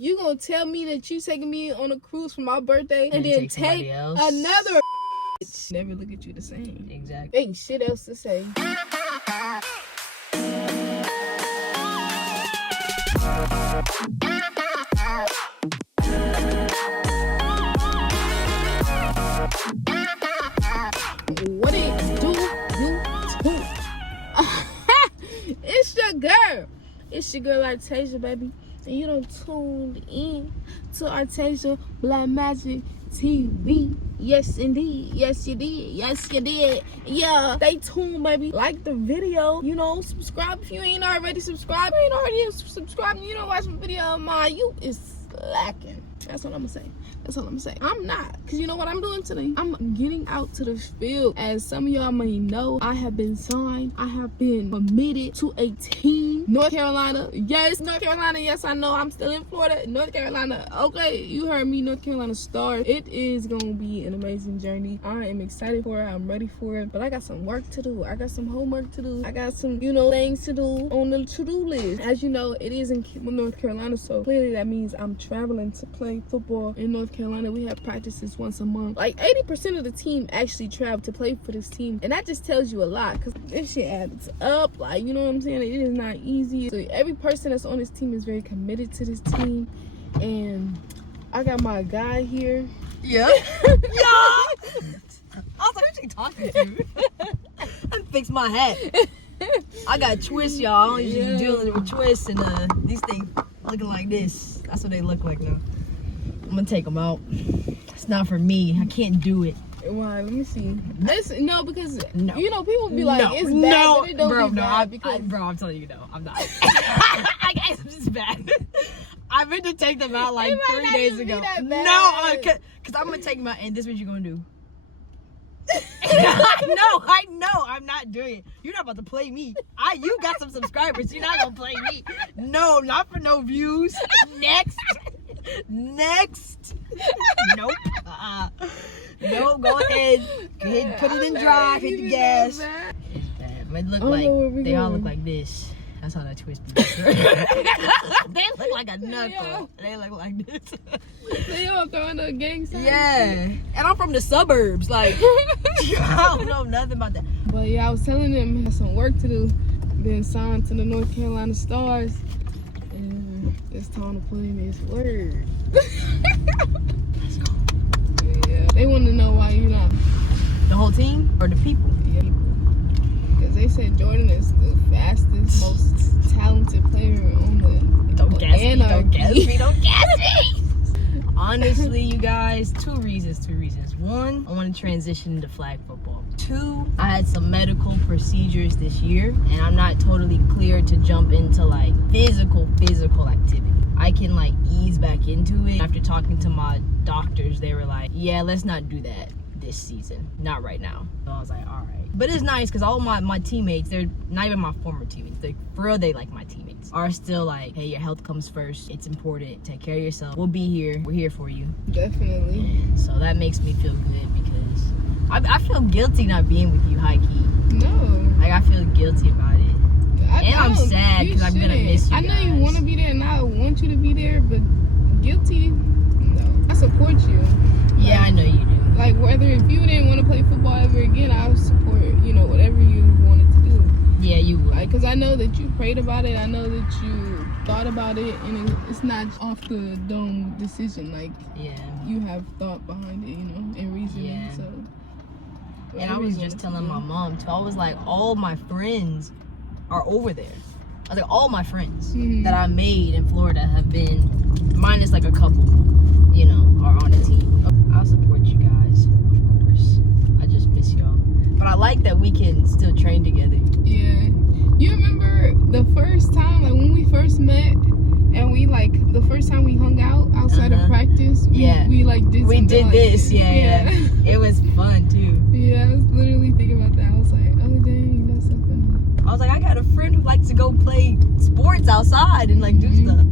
You gonna tell me that you taking me on a cruise for my birthday and then take another never look at you the same. Exactly. Ain't shit else to say. What it do, YouTube? It's your girl. It's your girl Artae'Ja, baby. And you done tuned in to Artae'Ja Black Magic TV. Yes, indeed. Yes, you did. Yes, you did. Yeah. Stay tuned, baby. Like the video. You know, subscribe if you ain't already subscribed. If you ain't already subscribed and you don't watch the video of mine, you is slacking. That's what I'm gonna say. That's all I'm gonna say. I'm not. Because you know what I'm doing today? I'm getting out to the field. As some of y'all may know, I have been signed. I have been committed to a team. North Carolina. Yes, North Carolina. Yes, I know. I'm still in Florida. North Carolina. Okay, you heard me. North Carolina Stars. It is going to be an amazing journey. I am excited for it. I'm ready for it. But I got some work to do. I got some homework to do. I got some, things to do on the to-do list. As you know, it is in North Carolina. So clearly that means I'm traveling to play football in North Carolina. We have practices once a month. Like 80% of the team actually travel to play for this team, and that just tells you a lot because this shit adds up. Like, you know what I'm saying? It is not easy. So every person that's on this team is very committed to this team, and I got my guy here. Yeah. Yeah. I was like, who's she talking to? I fix my hat. I got twists, y'all. I don't usually be dealing with twists, and these things looking like this. That's what they look like now. I'm gonna take them out. It's not for me. I can't do it. Why? Let me see. This because no. People be like, it's bad, but it don't be bad because bro, I'm telling you, no, I'm not. I guess it's bad. I meant to take them out like 3 days ago. No, because I'm gonna take them out, and this is what you're gonna do. I know, I'm not doing it. You're not about to play me. You got some subscribers. You're not gonna play me. No, not for no views. Next. Nope. No, go ahead. Put it in drive. Hit the gas. It's bad. But they all look like this. That's how that twist is. They look like a knuckle. Yeah. They look like this. They all throwing a gang sign. Yeah. And I'm from the suburbs. Like, I don't know nothing about that. But yeah, I was telling them I had some work to do. Been signed to the North Carolina Stars. And it's time to put in this word. Let's go. Yeah. They want to know why you're not. The whole team or the people? Yeah, people. Because they said Jordan is the fastest, most talented player on the Don't gas me. Honestly, you guys, two reasons. One, I want to transition into flag football. Two, I had some medical procedures this year, and I'm not totally clear to jump into like physical activity. I can like ease back into it. After talking to my doctors, they were like, yeah, let's not do that this season. Not right now. So I was like, all right. But it's nice because all my teammates, they're not even my former teammates. They, for real, they like my teammates. Are still like, hey, your health comes first. It's important. Take care of yourself. We'll be here. We're here for you. Definitely. And so that makes me feel good because I feel guilty not being with you, high key. No. Like, I feel guilty about it. I'm sad because I'm going to miss you I know you want to be there and I want you to be there, but guilty, no. I support you. Yeah, I know you do. Like, whether if you didn't want to play football ever again, I would support, whatever you wanted to do. Yeah, you would. Like, because I know that you prayed about it. I know that you thought about it, and it's not off the dome decision. Like, yeah, you have thought behind it, and reasoning. Yeah. So, and I was just telling my mom, too. I was like, all my friends are over there. I was like, all my friends that I made in Florida have been, minus like a couple, are on the team. I'll support you guys, of course. I just miss y'all. But I like that we can still train together. Yeah. You remember the first time, like when we first met, and the first time we hung out outside of practice, we did this. Yeah. It was fun too. Yeah, I was literally thinking about that. I was like, oh dang, that's so funny. I was like, I got a friend who likes to go play sports outside and like do stuff.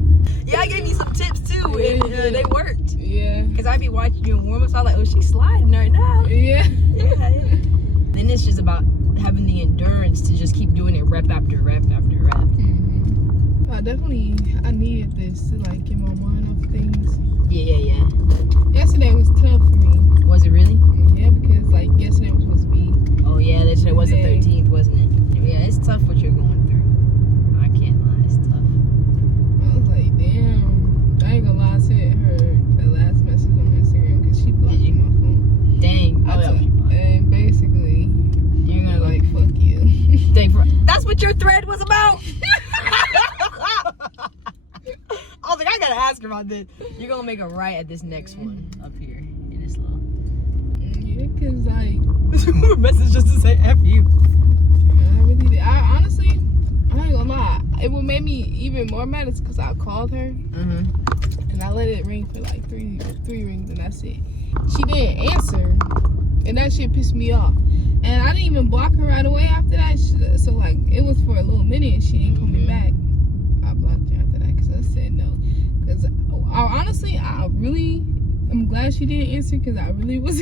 Yeah, I gave you some tips too, and they worked. Yeah. Because I'd be watching you in warm-ups, so I was like, oh, she's sliding right now. Yeah. Yeah. Then it's just about having the endurance to just keep doing it rep after rep after rep. I needed this to like get my mind off things. Yeah. Yesterday was tough for me. Was it really? Yeah, because like yesterday was supposed to be. Oh yeah, that shit was the 13th, wasn't it? Yeah, it's tough what you're going through. I can't lie, it's tough. I was like, damn. I ain't gonna lie, I sent her the last message on Instagram because she blocked my phone. Dang. And basically, you're gonna like, fuck you. Dang, that's what your thread was about? I was like, I gotta ask her about this. You're gonna make a right at this next one up here in this little. Yeah, cause like. Message just to say F you. I really did. I honestly, I ain't gonna lie. It what made me even more mad is because I called her and I let it ring for like three rings and that's it. She didn't answer, and that shit pissed me off. And I didn't even block her right away after that. So like it was for a little minute. And she didn't call me back. I blocked her after that because I said no. Because honestly, I really am glad she didn't answer because I really was.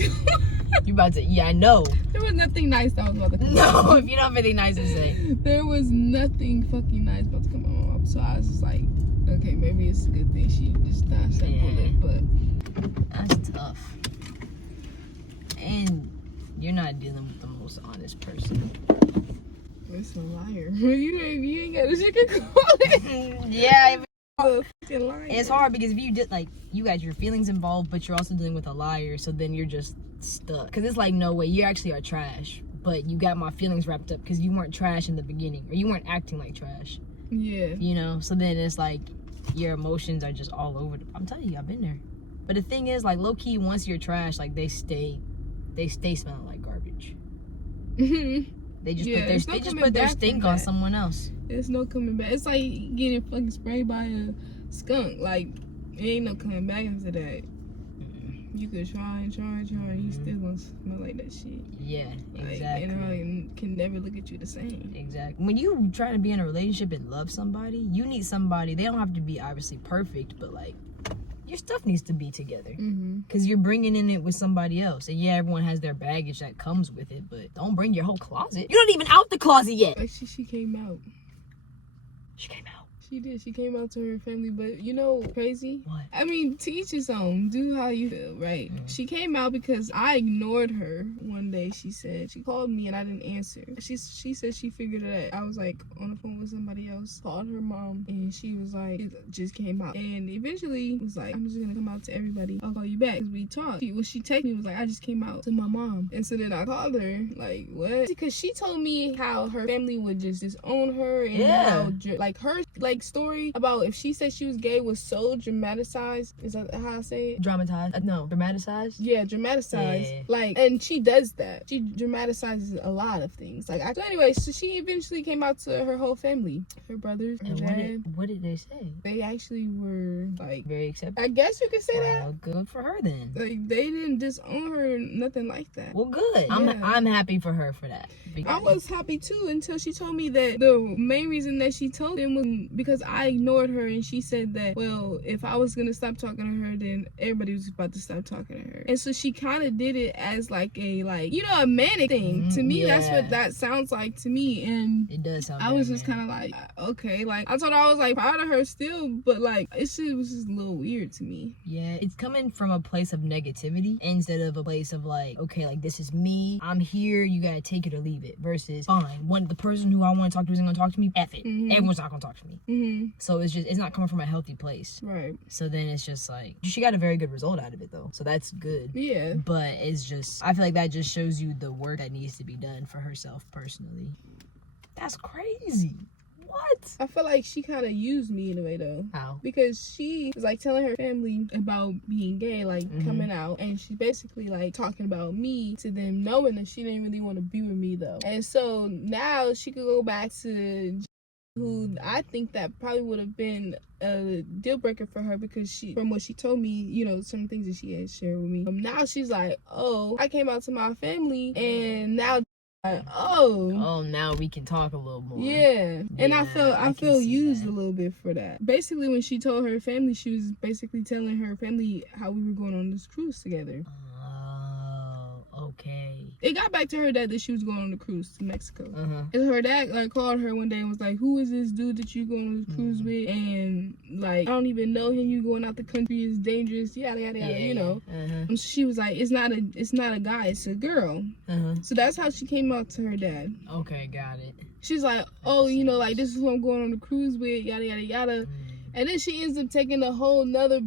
You about to? Yeah, I know. There was nothing nice that was about to come. No, if you don't have anything nice to say. There was nothing fucking nice about to come out. So I was just like, okay, maybe it's a good thing she just dodged that bullet, but that's tough. And you're not dealing with the most honest person. It's a liar. you ain't got to sugarcoat it. Yeah. It's hard because if you did like you got your feelings involved, but you're also dealing with a liar, so then you're just stuck. Because it's like, no way, you actually are trash, but you got my feelings wrapped up because you weren't trash in the beginning, or you weren't acting like trash. Yeah. You know, so then it's like your emotions are just all over. I'm telling you, I've been there. But the thing is, like, low key, once you're trash, like they stay smelling like garbage. They just put their stink on someone else. There's no coming back. It's like getting fucking sprayed by a skunk. Like, it ain't no coming back after that. You could try and you still gonna smell like that shit. Yeah, like, exactly. And I can never look at you the same. Exactly. When you try to be in a relationship and love somebody, you need somebody. They don't have to be obviously perfect, but like your stuff needs to be together. Because you're bringing in it with somebody else. And yeah, everyone has their baggage that comes with it, but don't bring your whole closet. You're not even out the closet yet. Actually, she came out. She came out. She did. She came out to her family, but you know, crazy. What? I mean, to each his own. Do how you feel, right? She came out because I ignored her one day. She said she called me and I didn't answer. She said she figured it out. I was like on the phone with somebody else. Called her mom and she was like, it just came out. And eventually was like, I'm just gonna come out to everybody. I'll call you back because we talked. She texted me was like, I just came out to my mom. And so then I called her like, what? Because she told me how her family would just disown her and how like her like story about if she said she was gay was so dramatized. Is that how I say it? Dramatized? No, dramatized? Yeah, dramatized. Yeah. Like, and she does that. She dramatizes a lot of things. Like, so anyway, so she eventually came out to her whole family, her brothers, her dad. What did they say? They actually were like very accepting. I guess you could say that. Good for her then. Like they didn't disown her, nothing like that. Well, good. Yeah. I'm happy for her for that. I was happy too until she told me that the main reason that she told them was because I ignored her and she said that, well, if I was gonna stop talking to her, then everybody was about to stop talking to her. And so she kind of did it as like a a manic thing. To me, that's what that sounds like to me. And it does sound. I was just kind of like, okay, like I told her I was like proud of her still, but like it was just a little weird to me. Yeah, it's coming from a place of negativity instead of a place of like, okay, like this is me, I'm here, you gotta take it or leave it. Versus fine, the person who I want to talk to isn't gonna talk to me. F it, everyone's not gonna talk to me. So it's not coming from a healthy place. Right. So then it's just like she got a very good result out of it though, so that's good. Yeah. But it's just I feel like that just shows you the work that needs to be done for herself personally. That's crazy. What? I feel like she kind of used me in a way though. How? Because she was like telling her family about being gay, like coming out, and she basically like talking about me to them, knowing that she didn't really want to be with me though. And so now she could go back to who I think that probably would have been a deal breaker for her because from what she told me, some things that she had shared with me. Now she's like, oh, I came out to my family and now now we can talk a little more. Yeah. And I feel used a little bit for that. Basically, when she told her family, she was basically telling her family how we were going on this cruise together. Okay. It got back to her dad that she was going on a cruise to Mexico. Uh-huh. And her dad like called her one day and was like, "Who is this dude that you going on the cruise with? And like, I don't even know him. You going out the country is dangerous. Yada yada yada. You know." And she was like, "It's not a guy. It's a girl." So that's how she came out to her dad. Okay, got it. She's like, "Oh, you know, like this is who I'm going on the cruise with. Yada yada yada." And then she ends up taking a whole nother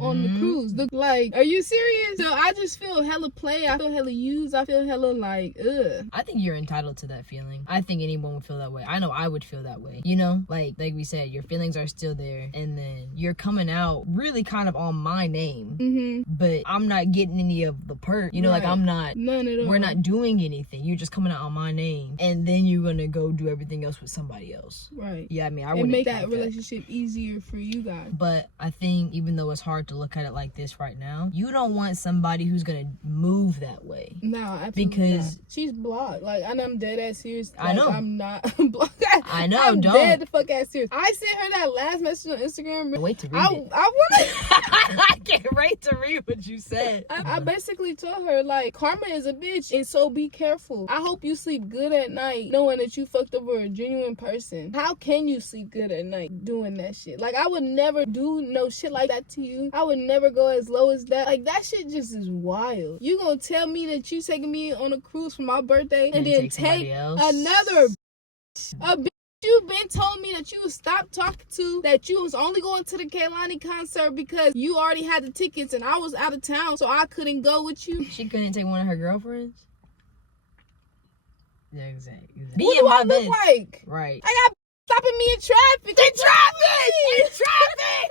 on the cruise. Look, like, are you serious? So I just feel hella play. I feel hella used. I feel hella like, ugh. I think you're entitled to that feeling. I think anyone would feel that way. I know I would feel that way. You know, like we said, your feelings are still there, and then you're coming out really kind of on my name, but I'm not getting any of the perk. You know, like I'm not. None at all. We're not doing anything. You're just coming out on my name, and then you're gonna go do everything else with somebody else. Right. Yeah, I mean, I would wouldn't make that relationship easier for you guys. But I think even though it's hard to look at it like this right now, you don't want somebody who's gonna move that way. No, absolutely because not. She's blocked. Like, and I'm dead ass serious. Like, I know. I'm not blocked. I know. I'm don't. dead the fuck ass serious. I sent her that last message on Instagram. Wait to read it. I want. I can't wait to read what you said. I basically told her, like, karma is a bitch, and so be careful. I hope you sleep good at night knowing that you fucked over a genuine person. How can you sleep good at night doing that shit? Like, I would never do no shit like that to you. I would never go as low as that. Like, that shit just is wild. You gonna tell me that you taking me on a cruise for my birthday and then take another a bitch you been told me that you would stop talking to, that you was only going to the Kehlani concert because you already had the tickets and I was out of town, so I couldn't go with you. She couldn't take one of her girlfriends? Yeah, exactly. What do I look like? Right. I got stopping me in traffic. In traffic!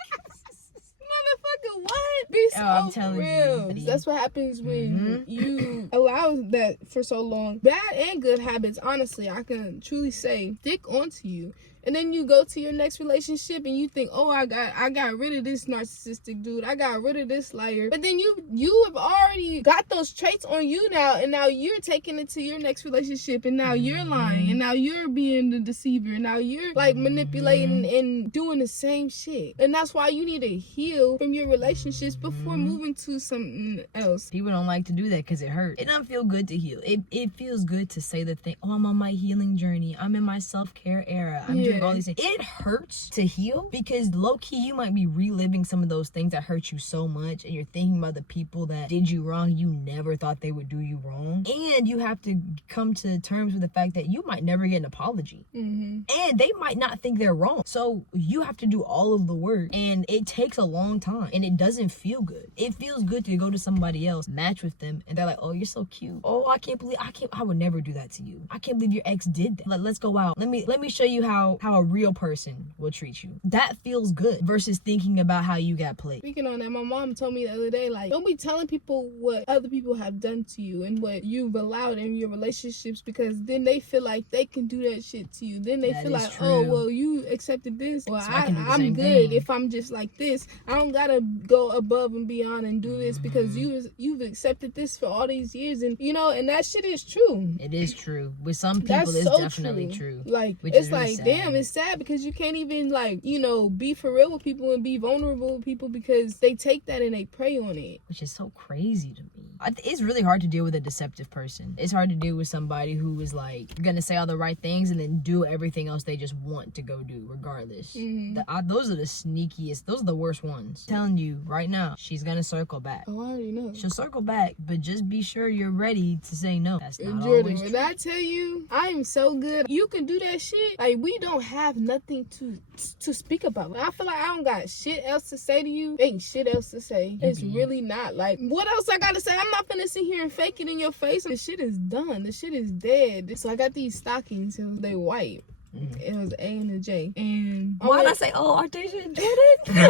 Motherfucker, what? Be so I'm telling real. you. That's what happens when you allow that for so long. Bad and good habits, honestly, I can truly say, stick onto you. And then you go to your next relationship and you think, oh, I got rid of this narcissistic dude. I got rid of this liar. But then you have already got those traits on you now, and now you're taking it to your next relationship, and now you're lying, and now you're being the deceiver, and now you're like manipulating and doing the same shit. And that's why you need to heal from your relationships before moving to something else. People don't like to do that because it hurts. It doesn't feel good to heal. It feels good to say the thing, oh, I'm on my healing journey. I'm in my self-care era. I'm doing all these things. It hurts to heal because low-key you might be reliving some of those things that hurt you so much, and you're thinking about the people that did you wrong you never thought they would do you wrong. And you have to come to terms with the fact that you might never get an apology. And they might not think they're wrong. So you have to do all of the work, and it takes a long time, and it doesn't feel good. It feels good to go to somebody else, match with them, and they're like, oh, you're so cute. Oh, I would never do that to you. I can't believe your ex did that. Let's go out. Let me show you how a real person will treat you. That feels good versus thinking about how you got played. Speaking on that, my mom told me the other day, like, don't be telling people what other people have done to you and what you've allowed in your relationships, because then they feel like they can do that shit to you. Then they feel like, oh, well, you accepted this. Well, so I'm good if I'm just like this. I don't gotta go above and beyond and do this because you've accepted this for all these years, and you know, and that shit is true. It is true. With some people, it's so definitely true. Like, it's really like, sad. Damn, it's sad because you can't even, like, you know, be for real with people and be vulnerable with people because they take that and they prey on it. Which is so crazy to me. It's really hard to deal with a deceptive person. It's hard to deal with somebody who is, like, gonna say all the right things and then do everything else they just want to go do regardless. Those are the sneakiest. Those are the worst ones. I'm telling you right now, she's gonna circle back. Oh, I already know. She'll circle back, but just be sure you're ready to say no. That's not Jordan, always true. When I tell you, I am so good. You can do that shit. Like, we don't have nothing to speak about. I feel like I don't got shit else to say to you. Ain't shit else to say. It's really not. Like, what else I gotta say? I'm not finna sit here and fake it in your face. The shit is done. The shit is dead. So I got these stockings. They white. It was A and a J. And why did I say, oh, Artae'Ja and Jordan?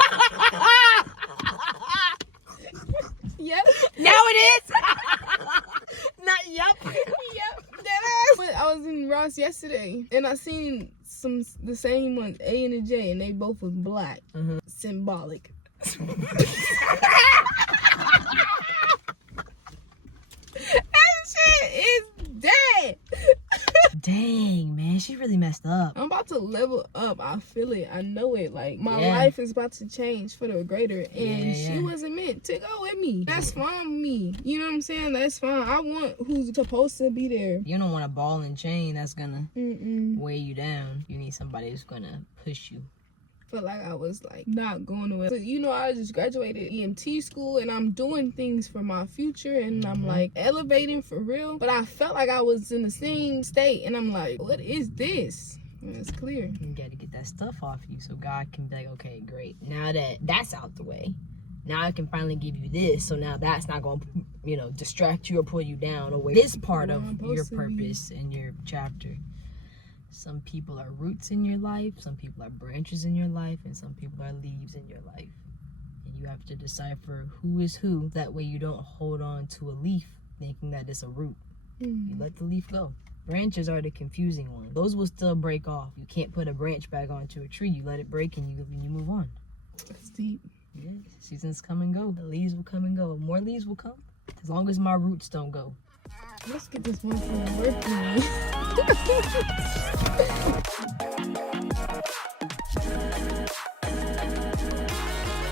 Yep. Now it is. Not yep. Yep. But I was in Ross yesterday and I seen the same ones, A and a J, and they both was black. Symbolic. That shit is dead. Dang, man, she really messed up. I'm about to level up. I feel it. I know it. Like, my Yeah. life is about to change for the greater. And Yeah. she wasn't meant to go with me. That's fine with me. You know what I'm saying? That's fine. I want who's supposed to be there. You don't want a ball and chain that's gonna Mm-mm. weigh you down. You need somebody who's gonna push you. Felt like I was like not going nowhere. So, you know, I just graduated EMT school and I'm doing things for my future and I'm like elevating for real. But I felt like I was in the same state and I'm like, what is this? And it's clear. You gotta get that stuff off you so God can be like, okay, great. Now that that's out the way, now I can finally give you this. So now that's not gonna, you know, distract you or pull you down away. This part of your purpose and your chapter. Some people are roots in your life, some people are branches in your life, and some people are leaves in your life. And you have to decipher who is who. That way you don't hold on to a leaf thinking that it's a root. You let the leaf go. Branches are the confusing one. Those will still break off. You can't put a branch back onto a tree. You let it break and you move on. It's deep. Yeah, seasons come and go. The leaves will come and go. More leaves will come as long as my roots don't go. Let's get this one from work.